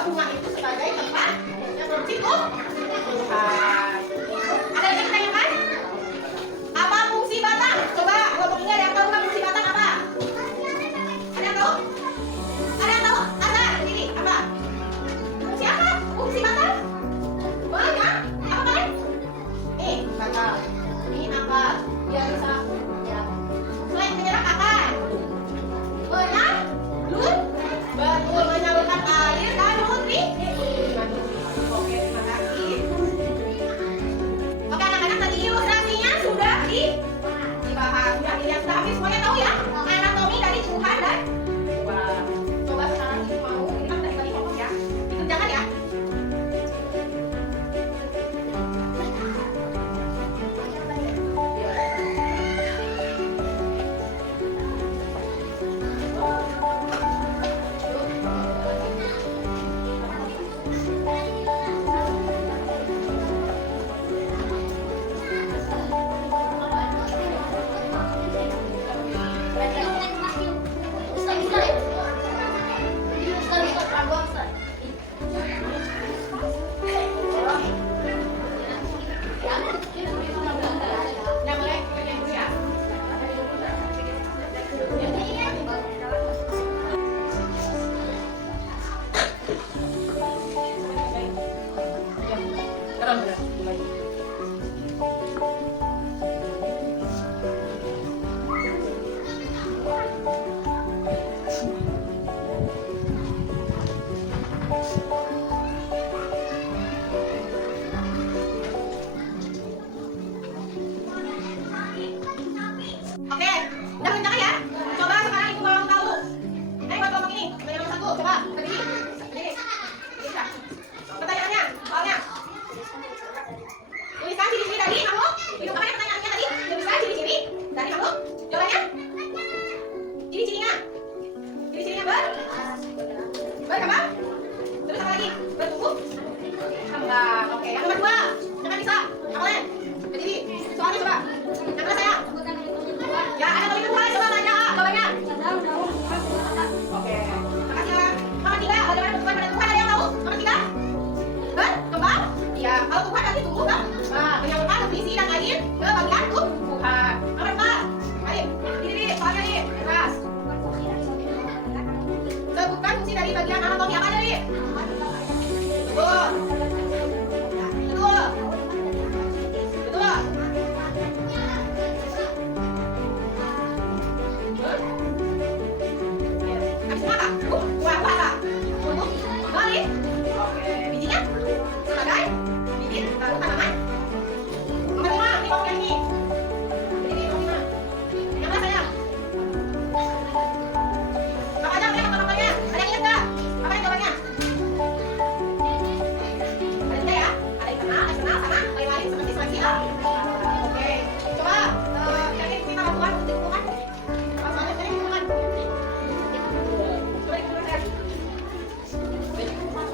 Rumah itu sebagai tempat dari makhluk? Jawabannya? Ciri-cirinya? Ciri-cirinya berkembang? Terus apa lagi? Bertumbuh? Kembang. Oke, yang nomor 2. Siapa bisa? Hafalin. Berdiri. Soalnya coba. Yang mana saya? Ya, ada nomor 2. Coba tanya jawabannya. Oke. Makasih ya. Nomor 3. Bagaimana bentukan pada tumbuhan? Ada yang tahu? Nomor 3? Berkembang? Iya. Kalau tumbuhan pasti tumbuh kan? Nah, menyalurkan nutrisi dan air ke bagian tumbuhan. Nomor 4. Ayo, diri. Soalnya nih. Keras. Sebutkan fungsi dari bagian anatomi apa dari? Betul. Betul. Betul. Habis makan? Buah apa? Tumbuh? Balik? Oke. Bijinya? Sebagai? Bibit? Tanaman? Nomor 5. Ini pokoknya ini. Ini nomor 5. Yang mana sayang? Apa aja udah nomornya? Ada yang ingat nggak? Apa yang jawabannya? Ada tiga ya? Ada internal sama lain-lain seperti seleksi A. Oke. Coba yakin kita bantuan untuk lingkungan. Soalnya dari lingkungan. Coba lingkungan saya.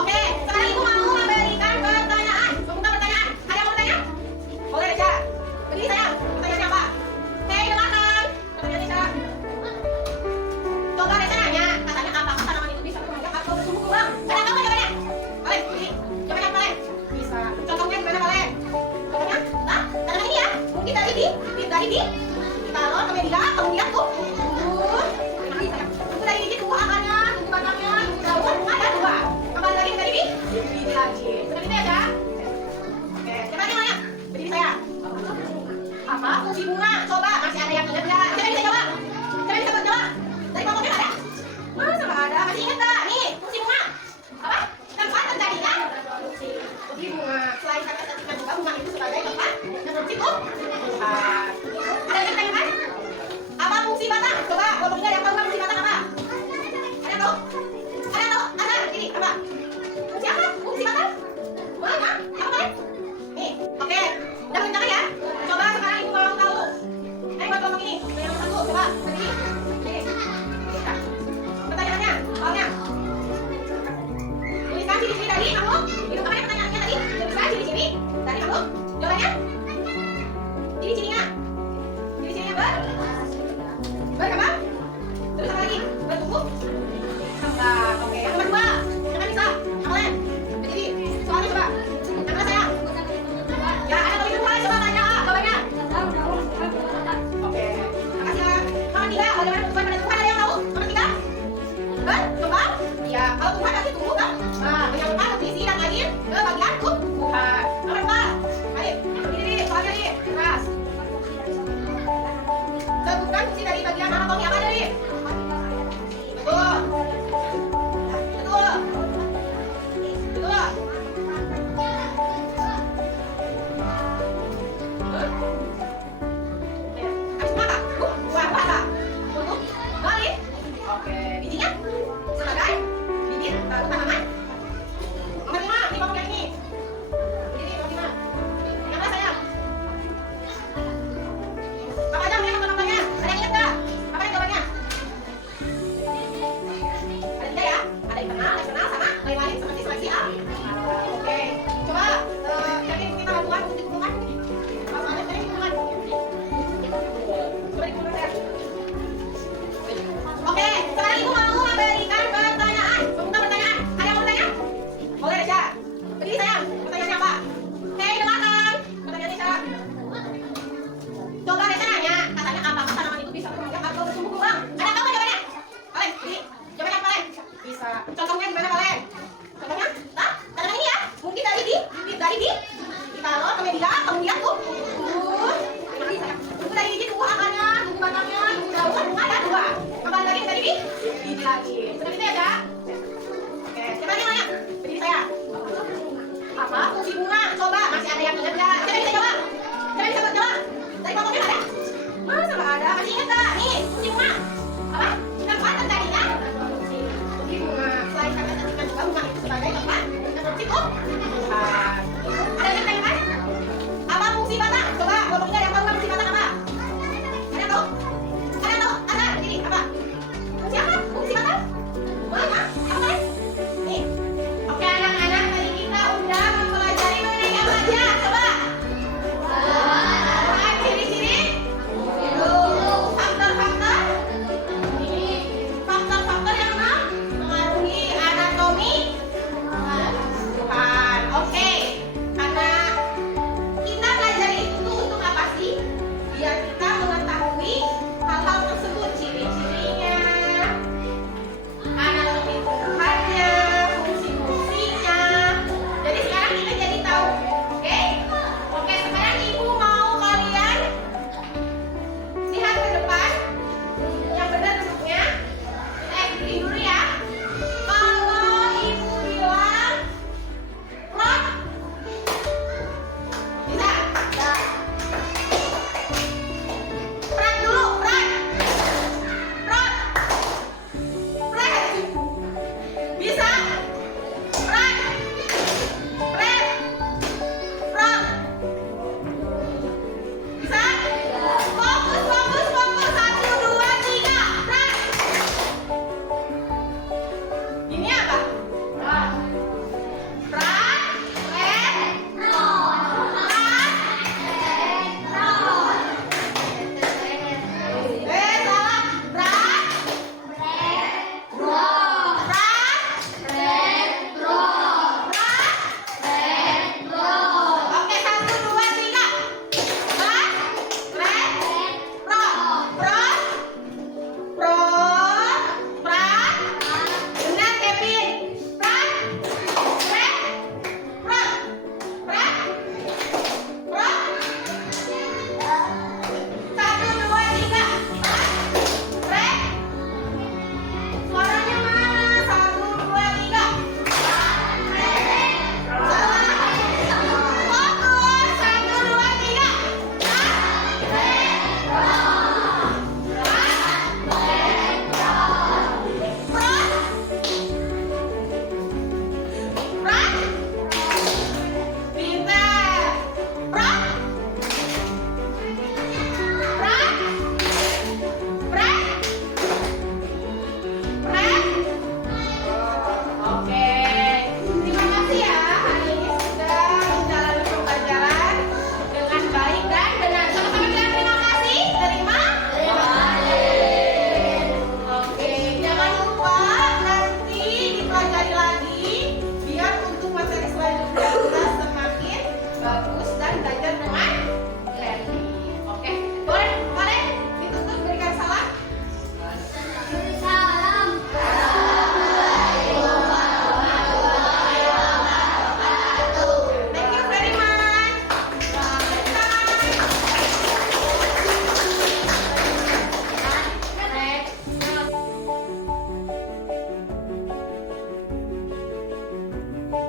Oke, sekarang ibu mau memberikan pertanyaan. Membuka pertanyaan. Ada yang mau bertanya? Boleh aja. Berdiri sayang. Pertanyaannya apa? Hei, dengarkan. Pertanyaannya sayang. Coba deh nanya, katanya apakah tanaman itu bisa berbuah atau bertumbuh kembang? Ada tahu nggak jawabannya? Boleh, ini jawabannya boleh. Bisa. Contohnya gimana boleh? Contohnya, nah, tanaman ini ya, mungkin dari ditaruh ke media, kemudian tumbuh. Tumbuh dari bibit, tumbuh akarnya, tumbuh batangnya, tumbuh daun, ada dua. Kembali lagi ke bibit lagi. Sudah gitu ya, Kak? Oke, siapa lagi nanya? Berdiri saya. Apa fungsi bunga? Coba, masih ada yang ingat nggak? Siapa yang bisa jawab? Siapa yang bisa jawab? Dari kelompoknya ada? Masa nggak ada? Masih ingat nggak? Nih, fungsi bunga. Apa? Tempat terjadinya fungsi bunga. Selain kata estetika juga, bunga itu sebagai tempat yang fungsi tumbuhan. Ada yang ditanyakan? Apa fungsi batang? Coba, kelompoknya ada yang tahu nggak fungsi batang apa? Ada yang tahu? Ada yang tahu? Ada? Ini apa? Fungsi apa? Fungsi batang? Banyak. Apa kalian? Nih, oke. Udah kencang ya? Coba sekarang ibu mau tahu. Ayo buat kelompok ini. Yang satu, coba berdiri. Pertanyaannya, soalnya tuliskan ciri-ciri dari makhluk. Itu kemarin pertanyaannya tadi. Tuliskan ciri-ciri dari makhluk. Jawabannya? Ciri-cirinya? Ciri-cirinya berkembang? Terus apa lagi? Bertumbuh? Kembang. Oke. Yang nomor 2. Siapa bisa? Hafalin. Berdiri. Soalnya coba. Yang mana sayang? Ya, ada nomor 2. Coba tanya jawabannya. Oke. Makasih ya. Nomor 3. Bagaimana bentukan pada tumbuhan? Ada yang tahu? Nomor 3? Berkembang? Iya. Kalau tumbuhan pasti